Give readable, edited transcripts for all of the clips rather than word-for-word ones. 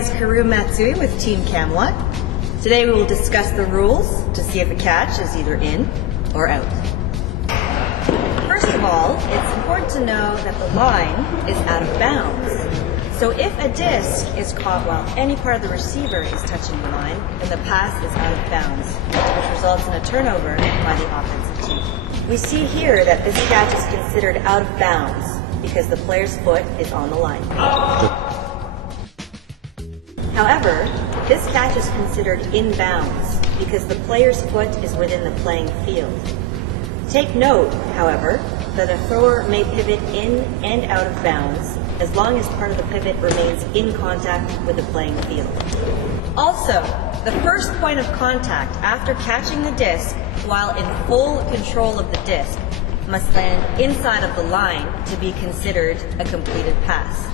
is Karu Matsui with Team Camelot. Today we will discuss the rules to see if a catch is either in or out. First of all, it's important to know that the line is out of bounds. So if a disc is caught while any part of the receiver is touching the line, then the pass is out of bounds, which results in a turnover by the offensive team. We see here that this catch is considered out of bounds because the player's foot is on the line. However, this catch is considered in bounds because the player's foot is within the playing field. Take note, however, that a thrower may pivot in and out of bounds as long as part of the pivot remains in contact with the playing field. Also, the first point of contact after catching the disc while in full control of the disc must land inside of the line to be considered a completed pass.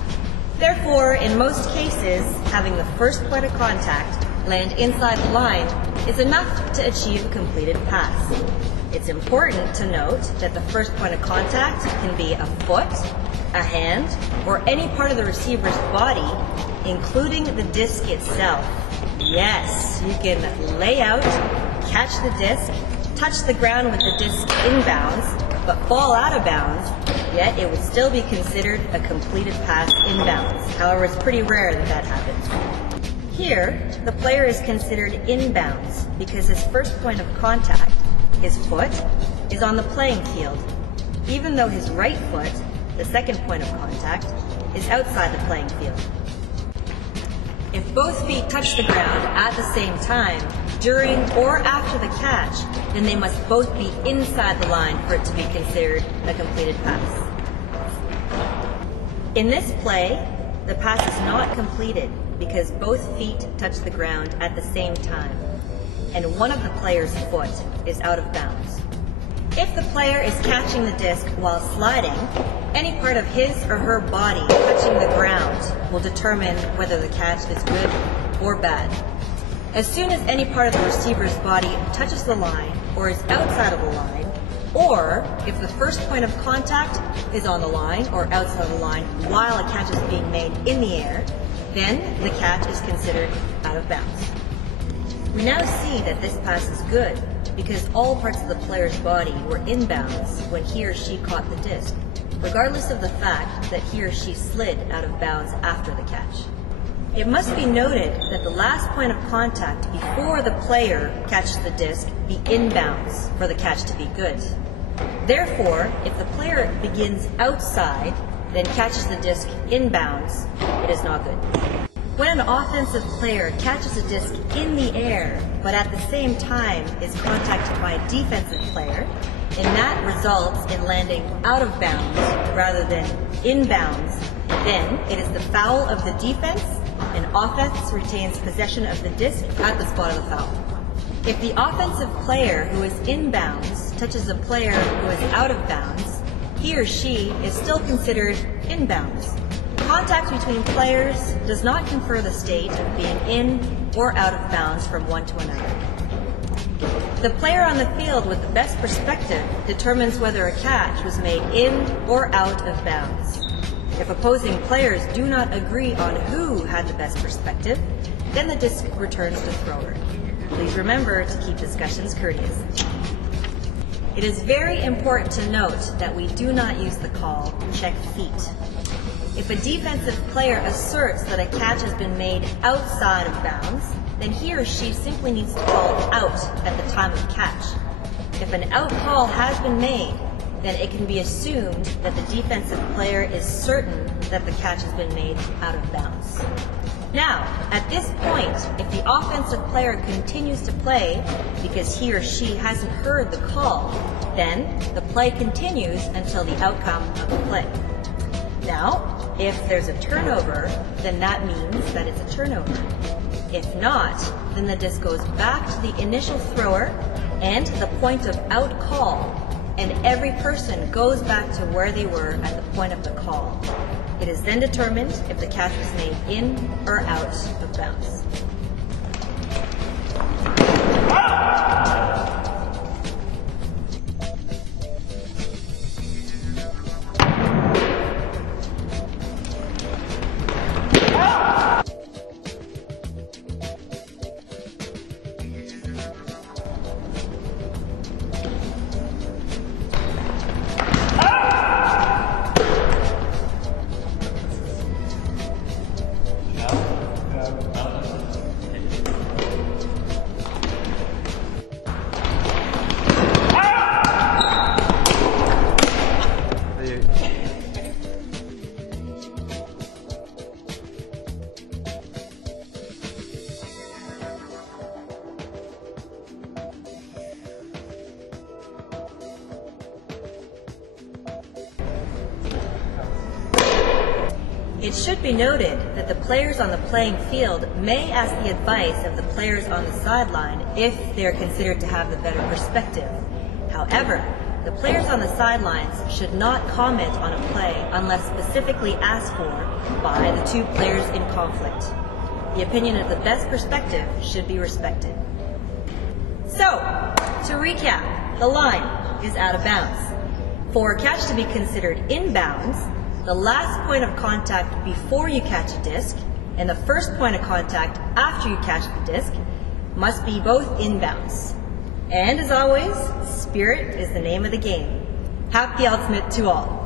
Therefore, in most cases, having the first point of contact land inside the line is enough to achieve a completed pass. It's important to note that the first point of contact can be a foot, a hand, or any part of the receiver's body, including the disc itself. Yes, you can lay out, catch the disc, touch the ground with the disc inbounds, but fall out of bounds, yet it would still be considered a completed pass inbounds. However, it's pretty rare that that happens. Here, the player is considered inbounds because his first point of contact, his foot, is on the playing field, even though his right foot, the second point of contact, is outside the playing field. If both feet touch the ground at the same time, during or after the catch, then they must both be inside the line for it to be considered a completed pass. In this play, the pass is not completed because both feet touch the ground at the same time, and one of the player's foot is out of bounds. If the player is catching the disc while sliding, any part of his or her body touching the ground will determine whether the catch is good or bad. As soon as any part of the receiver's body touches the line or is outside of the line, or if the first point of contact is on the line or outside of the line while a catch is being made in the air, then the catch is considered out of bounds. We now see that this pass is good because all parts of the player's body were in bounds when he or she caught the disc, regardless of the fact that he or she slid out of bounds after the catch. It must be noted that the last point of contact before the player catches the disc be in bounds for the catch to be good. Therefore, if the player begins outside, then catches the disc in bounds, it is not good. When an offensive player catches a disc in the air, but at the same time is contacted by a defensive player, and that results in landing out of bounds rather than in bounds, then it is the foul of the defense, and offense retains possession of the disc at the spot of the foul. If the offensive player who is in bounds touches a player who is out of bounds, he or she is still considered in bounds. Contact between players does not confer the state of being in or out of bounds from one to another. The player on the field with the best perspective determines whether a catch was made in or out of bounds. If opposing players do not agree on who had the best perspective, then the disc returns to thrower. Please remember to keep discussions courteous. It is very important to note that we do not use the call check feet. If a defensive player asserts that a catch has been made outside of bounds, then he or she simply needs to call out at the time of catch. If an out call has been made, then it can be assumed that the defensive player is certain that the catch has been made out of bounds. Now, at this point, if the offensive player continues to play because he or she hasn't heard the call, then the play continues until the outcome of the play. Now, if there's a turnover, then that means that it's a turnover. If not, then the disc goes back to the initial thrower and the point of out call, and every person goes back to where they were at the point of the call. It is then determined if the catch was made in or out of bounds. It should be noted that the players on the playing field may ask the advice of the players on the sideline if they are considered to have the better perspective. However, the players on the sidelines should not comment on a play unless specifically asked for by the two players in conflict. The opinion of the best perspective should be respected. So, to recap, the line is out of bounds. For a catch to be considered inbounds, the last point of contact before you catch a disc and the first point of contact after you catch the disc must be both inbounds. And as always, spirit is the name of the game. Happy Ultimate to all.